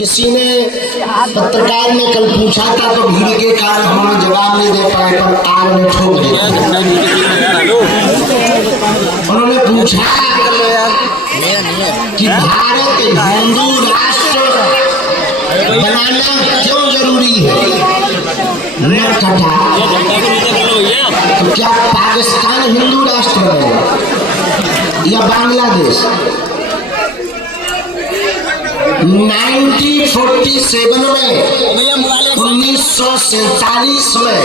किसी ने पत्रकार ने कल पूछा था तो भीड़ के कारण हमने जवाब नहीं दे पाए, पर आग में ठोक दिया। उन्होंने पूछा कि भारत हिंदू राष्ट्र बनाना क्यों जरूरी है। न कहा तो क्या पाकिस्तान हिंदू राष्ट्र बनेगा या बांग्लादेश। 1947 में 1947 में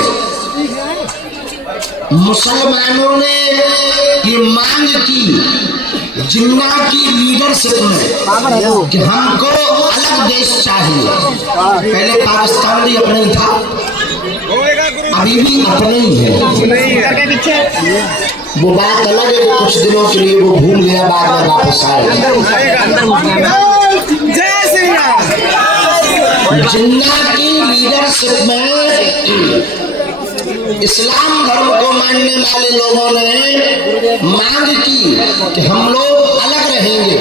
मुसलमानों ने ये मांग की जिन्ना की लीडरशिप में कि हमको अलग देश चाहिए। पहले पाकिस्तान भी अपना ही था, अभी भी अपना ही है। वो बात अलग है, कुछ दिनों के लिए वो भूल गया, बाद में वापस आएगा। जिन्ना की लीडरशिप में इस्लाम धर्म को मानने वाले लोगों ने मांग की कि हम लोग अलग रहेंगे,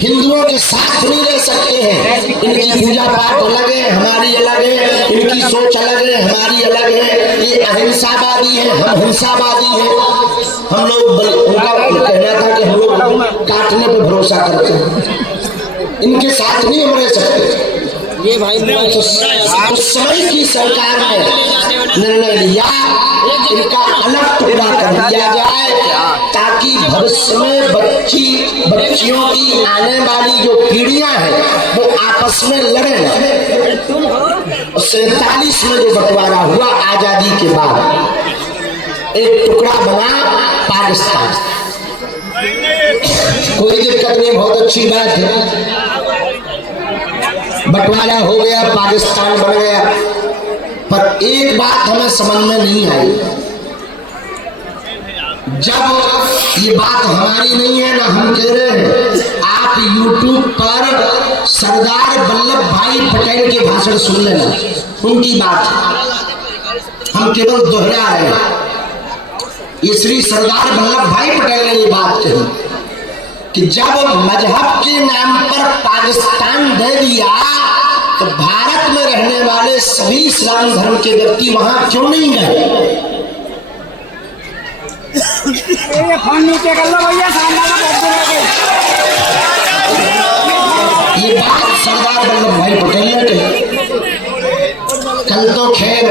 हिंदुओं के साथ नहीं रह सकते हैं। इनकी पूजा पाठ अलग है, हमारी अलग है, इनकी सोच अलग है, हमारी अलग है। ये अहिंसावादी है, हम हिंसावादी हैं। हम लोग उनका कहना था कि हम लोग काटने पर भरोसा करते हैं, इनके साथ नहीं हम रह सकते। ये भाई उस समय की सरकार ने निर्णय लिया इनका अलग टुकड़ा कर दिया जाए, ताकि भविष्य में बच्चियों की आने वाली जो पीढ़ियां हैं वो आपस में लड़े ना। 47 में जो बंटवारा हुआ आजादी के बाद, एक टुकड़ा बना पाकिस्तान। कोई दिक्कत नहीं, बहुत अच्छी बात है, बंटवारा हो गया, पाकिस्तान बन गया। पर एक बात हमें समझ में नहीं आई, जब ये बात हमारी नहीं है ना, हम कह रहे हैं, आप YouTube पर सरदार वल्लभ भाई पटेल के भाषण सुन लेना, उनकी बात हम केवल दोहरा रहे हैं। ये श्री सरदार वल्लभ भाई पटेल ने ये बात कही कि जब मजहब के नाम पर पाकिस्तान दे दिया तो भारत में रहने वाले सभी इस्लाम धर्म के व्यक्ति वहां क्यों नहीं गए। ये बात सरदार वल्लभ भाई पटेल ने कही। कल तो खैर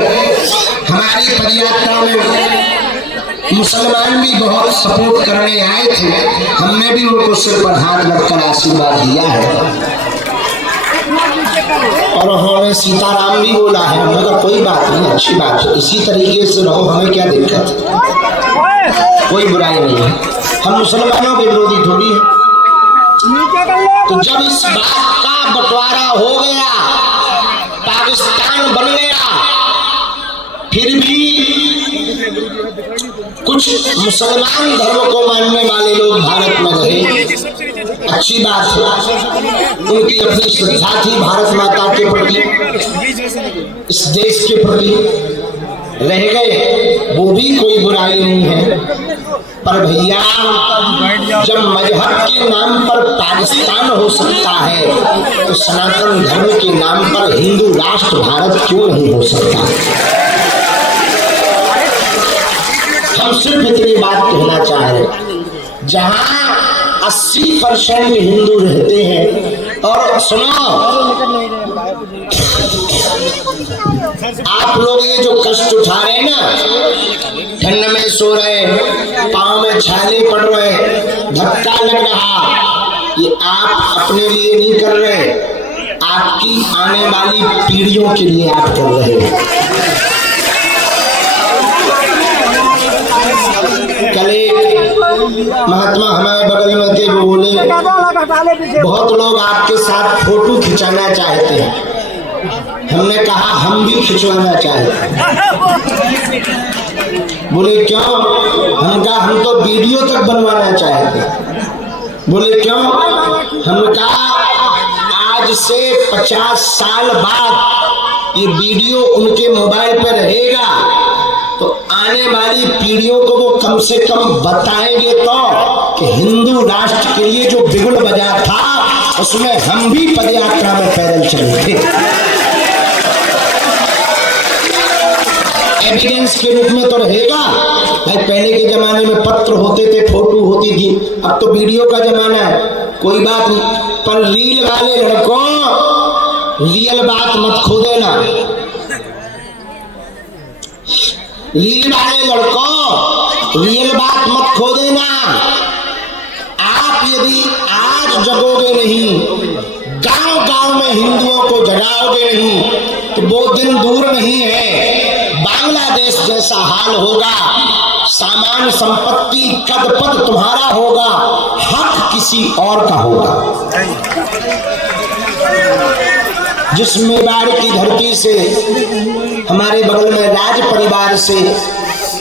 हमारी पदयात्रा में मुसलमान भी बहुत सपोर्ट करने आए थे, हमने भी उनको सिर पर हाथ रखकर आशीर्वाद दिया है। और उन्होंने सीताराम भी बोला है, हमने कहा कोई बात नहीं, अच्छी बात है, इसी तरीके से रहो, हमें क्या दिक्कत है, कोई बुराई नहीं है, हम मुसलमानों के विरोधी थोड़ी है। तो जब इस बात का बंटवारा हो गया, पाकिस्तान बन गया, फिर भी कुछ मुसलमान धर्म को मानने वाले लोग भारत में रहे, अच्छी बात है, उनकी अपनी श्रद्धा थी भारत माता के प्रति, इस देश के प्रति, रह गए, वो भी कोई बुराई नहीं है। पर भैया जब मजहब के नाम पर पाकिस्तान हो सकता है तो सनातन धर्म के नाम पर हिंदू राष्ट्र भारत क्यों नहीं हो सकता। हम सिर्फ इतनी बात कहना चाह रहे, जहां 80% हिंदू रहते हैं, और सुनो, आप लोग ये जो कष्ट उठा रहे हैं ना, ठंड में सो रहे, पाँव में छाले पड़ रहे, धक्का लग रहा, ये आप अपने लिए नहीं कर रहे, आपकी आने वाली पीढ़ियों के लिए आप कर रहे हैं। कल एक महात्मा हमारे बगल में थे, वो बोले बहुत लोग आपके साथ फोटो खिंचाना चाहते हैं। हमने कहा हम भी खिंचवाना चाहते हैं। बोले क्यों? हम कहा हम तो वीडियो तक बनवाना चाहते हैं। बोले क्यों? हमने कहा आज से 50 साल बाद ये वीडियो उनके मोबाइल पर रहेगा तो आने वाली पीढ़ियों को वो कम से कम बताएंगे तो कि हिंदू राष्ट्र के लिए जो बिगुल बजा था उसमें हम भी पदयात्रा में पैदल चले थे। एविडेंस के रूप में तो रहेगा भाई। पहले के जमाने में पत्र होते थे, फोटो होती थी, अब तो वीडियो का जमाना है, कोई बात नहीं। पर रील वाले लड़कों, रियल बात मत खो देना। रील वाले लड़कों, रियल बात मत खो देना। आप यदि आज जगोगे नहीं, गांव गांव में हिंदुओं को जगाओगे नहीं, तो वो दिन दूर नहीं है, बांग्लादेश जैसा हाल होगा। सामान संपत्ति कद पद तुम्हारा होगा, हक किसी और का होगा। जिस मेवाड़ की धरती से हमारे बगल में राज परिवार से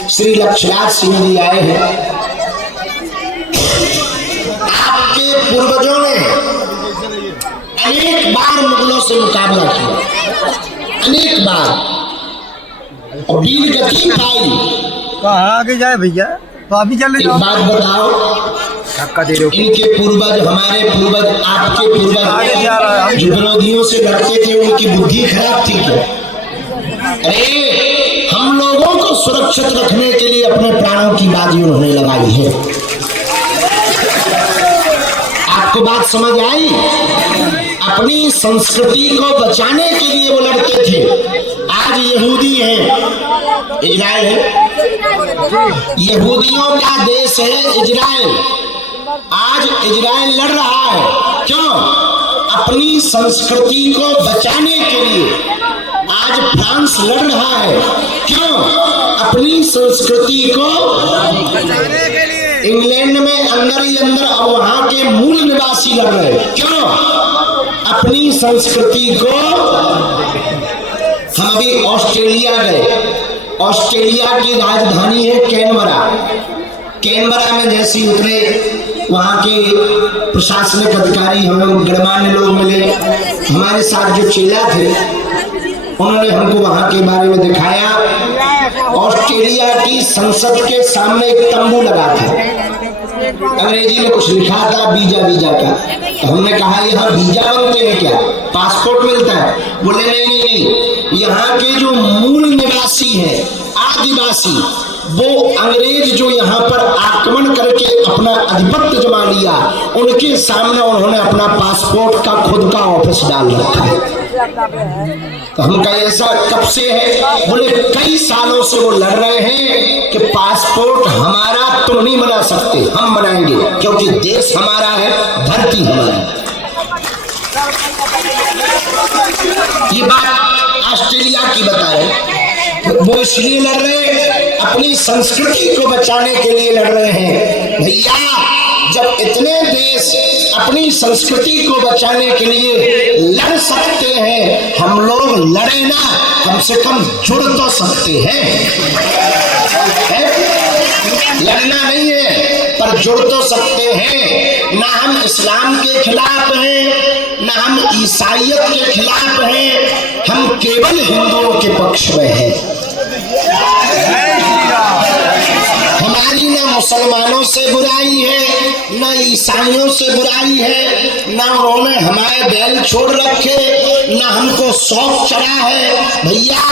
श्री लक्ष्मण सिंह जी आए हैं, आपके पूर्वजों ने अनेक बार मुगलों से मुकाबला किया, अनेक बार, और वीर गति पाई। कहाँ आगे जाए भैया, तो अभी चले जाओ। एक बात बताओ, धक्का दे रहे हो। इनके पूर्वज, हमारे पूर्वज, आपके पूर्वज जो विरोधियों से लड़ते थे, उनकी बुद्धि खराब थी क्या? अरे हम लोगों को सुरक्षित रखने के लिए अपने प्राणों की बाजी उन्होंने लगाई है। आपको बात समझ आई? अपनी संस्कृति को बचाने के लिए वो लड़ते थे। आज यहूदी हैं, इजराइल है, यहूदियों का देश है इजराइल। आज इजराइल लड़ रहा है, क्यों? अपनी संस्कृति को बचाने के लिए। आज फ्रांस लड़ रहा है, क्यों? अपनी संस्कृति को बचाने के लिए। इंग्लैंड में अंदर ही अंदर और वहां के मूल निवासी लड़ रहे हैं, क्यों? अपनी संस्कृति को। हम अभी ऑस्ट्रेलिया गए, ऑस्ट्रेलिया की राजधानी है कैनबरा। कैनबरा में जैसे उतरे, वहाँ के प्रशासनिक अधिकारी, हम लोग गणमान्य लोग मिले, हमारे साथ जो चेला थे उन्होंने हमको वहाँ के बारे में दिखाया। ऑस्ट्रेलिया की संसद के सामने एक तंबू लगा था, अंग्रेजी में कुछ लिखा था वीजा वीजा का। तो हमने कहा यहाँ वीजा बनते हैं क्या, पासपोर्ट मिलता है? बोले नहीं नहीं नहीं, यहाँ के जो मूल निवासी हैं, आदिवासी, वो अंग्रेज जो यहाँ पर आक्रमण करके अपना आधिपत्य जमा लिया, उनके सामने उन्होंने अपना पासपोर्ट का खुद का ऑफिस डाल रखा है। तो हम कहे ऐसा कब से है? बोले कई सालों से वो लड़ रहे हैं कि पासपोर्ट हमारा तुम नहीं बना सकते, हम बनाएंगे, क्योंकि देश हमारा है, धरती हमारी। ये बात ऑस्ट्रेलिया की बता रहे, वो इसलिए लड़ रहे हैं, अपनी संस्कृति को बचाने के लिए लड़ रहे हैं। भैया, जब इतने देश अपनी संस्कृति को बचाने के लिए लड़ सकते हैं, हम लोग लड़े ना, कम से कम जुड़ तो सकते हैं। लड़ना नहीं है, पर जुड़ तो सकते हैं। ना हम इस्लाम के खिलाफ हैं, ना हम ईसाइयत के खिलाफ हैं, हम केवल हिंदुओं के पक्ष में हैं। हमारी ना मुसलमानों से बुराई है, ना ईसाइयों से बुराई है, ना उन्होंने हमारे बैल छोड़ रखे, ना हमको शौक चढ़ा है भैया,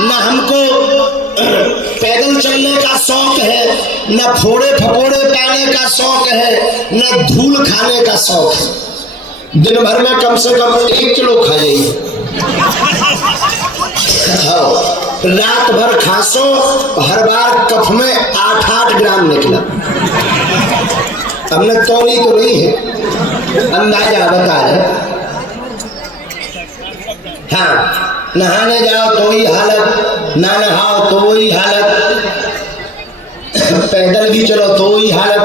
ना हमको पैदल चलने का शौक है, ना फोड़े फपोड़े पाने का शौक है, ना धूल खाने का शौक है। दिन भर में कम से कम 1 किलो खा जाइए, रात भर खासो, हर बार कफ में 8-8 ग्राम निकला। हमने तौली तो नहीं है, अंदाजा बता रहे। हाँ, नहाने जाओ तो वही हालत, ना नहाओ तो वही हालत, पैदल भी चलो तो वही हालत।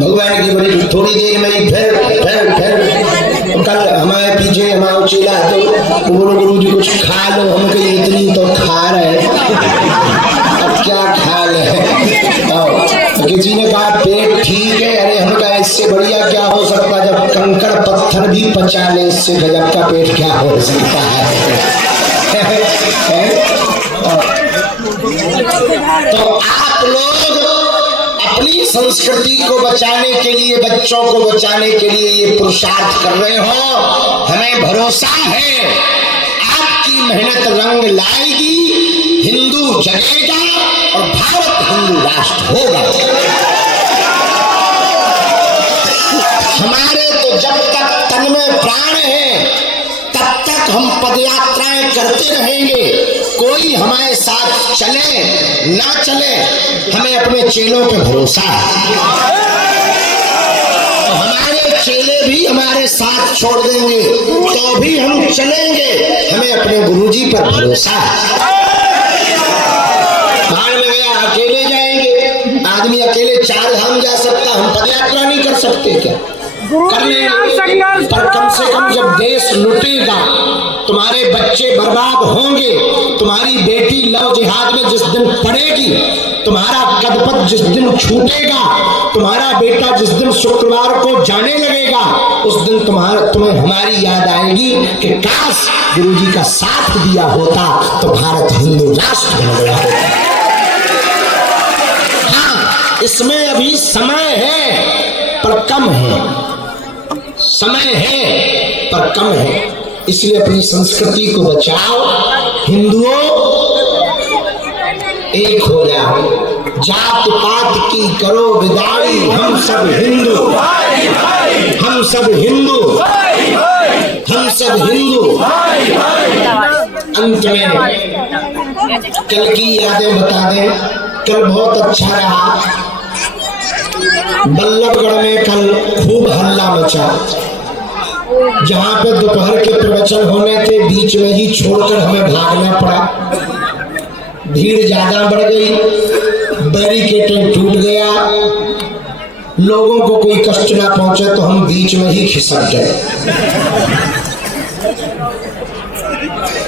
भगवान की बड़ी थोड़ी देर में ही फिर कल हमारे पीछे हमारा चेला तो बोलो गुरु जी कुछ खा लो, हम कहीं इतनी तो खा रहे, अब क्या खा ले। किसी ने कहा पेट ठीक है, अरे हम कहा इससे बढ़िया क्या हो सकता, जब कंकड़ पत्थर भी पचा ले, इससे गजब का पेट क्या हो सकता है। तो आप लोग अपनी संस्कृति को बचाने के लिए, बच्चों को बचाने के लिए ये पुरुषार्थ कर रहे हो। हमें भरोसा है आपकी मेहनत रंग लाएगी, हिंदू जगेगा और भारत हिंदू राष्ट्र होगा। हमारे तो जब तक तन में प्राण है तब तक हम पदयात्राएं करते रहेंगे। कोई हमारे साथ चले ना चले, हमें अपने चेलों पे भरोसा है। तो हमारे चेले भी हमारे साथ छोड़ देंगे तो भी हम चलेंगे, हमें अपने गुरुजी पर भरोसा है। बाढ़ में गया अकेले जाएंगे, आदमी अकेले 4 धाम जा सकता, हम पदयात्रा नहीं कर सकते क्या? कर लेंगे, पर कम से कम जब देश लुटेगा, तुम्हारे बच्चे बर्बाद होंगे, तुम्हारी बेटी लव जिहाद में जिस दिन पड़ेगी, तुम्हारा कदपत जिस दिन छूटेगा, तुम्हारा बेटा जिस दिन शुक्रवार को जाने लगेगा, उस दिन तुम्हें हमारी याद आएगी कि काश गुरुजी का साथ दिया होता तो भारत हिंदू राष्ट्र बन गया होता। हाँ, इसमें अभी समय है पर कम है, समय है पर कम है, इसलिए अपनी संस्कृति को बचाओ। हिंदुओं एक हो जाओ, जात पात की करो विदाई, हम सब हिंदू, हम सब हिंदू, हम सब हिंदू। अंत में कल की यादें बता दें। कल बहुत अच्छा रहा, बल्लभगढ़ में कल खूब हल्ला मचा। जहां पे दोपहर के प्रवचन होने थे, बीच में ही छोड़कर हमें भागना पड़ा। भीड़ ज्यादा बढ़ गई, बैरिकेड टूट गया, लोगों को कोई कष्ट ना पहुंचे तो हम बीच में ही खिसक गए।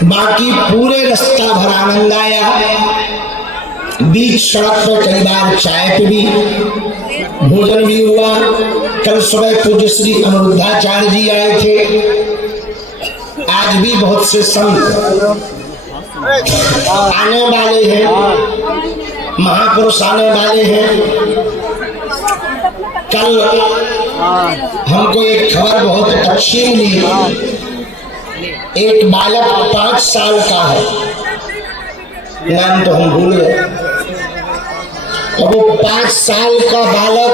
बाकी पूरे रास्ता भर आनंद आया। बीच सड़क पर कई बार चाय पे भी भोजन भी हुआ। कल सुबह पूज्य श्री अमरुद्धाचार्य जी आए थे। आज भी बहुत से संत आने वाले हैं, महापुरुष आने वाले हैं। कल हमको एक खबर बहुत अच्छी मिली। एक बालक 5 साल का है, नाम तो हम भूल गए, और वो 5 साल का बालक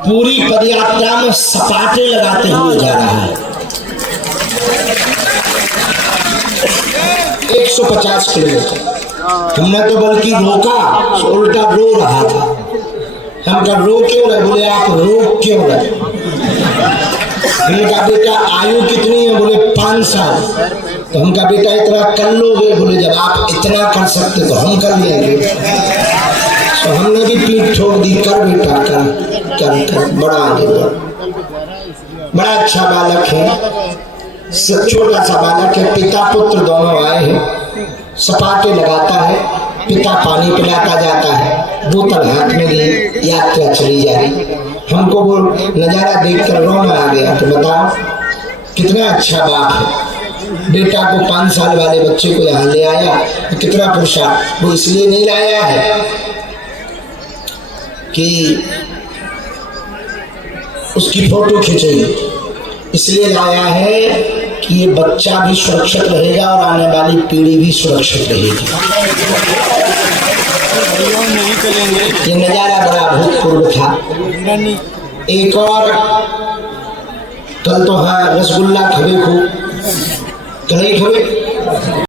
पूरी पदयात्रा में सपाटे लगाते हुए जा रहा है। 150 किलोमीटर। हमने तो बल्कि रोका, उल्टा रो रहा था। हम कहा रो क्यों रहे? बोले आप रोक क्यों रहे? हमने कहा बेटा आयु कितनी है? बोले 5 साल। तो हम कहा बेटा इतना कर लोगे? बोले जब आप इतना कर सकते तो हम कर लेंगे। तो हमने भी पीठ ठोक दी, कर बेटा कर, बड़ा आगे बड़ा अच्छा बालक है, छोटा सा बालक है। पिता पुत्र दोनों आए हैं, सपाटे लगाता है, पिता पानी पिलाता जाता है, बोतल हाथ में ली, यात्रा चली जा रही। हमको वो नजारा देखकर रोना आ गया। तो बताओ कितना अच्छा बाप है, बेटा को 5 साल वाले बच्चे को यहाँ ले आया। तो कितना पुरुषार्थ। वो इसलिए नहीं लाया है कि उसकी फोटो खींचेगी, इसलिए लाया है कि ये बच्चा भी सुरक्षित रहेगा और आने वाली पीढ़ी भी सुरक्षित रहेगी। ये नजारा बड़ा भूतपूर्व था। एक और कल तो हाँ रसगुल्ला खबे खूब, कल ही खबे।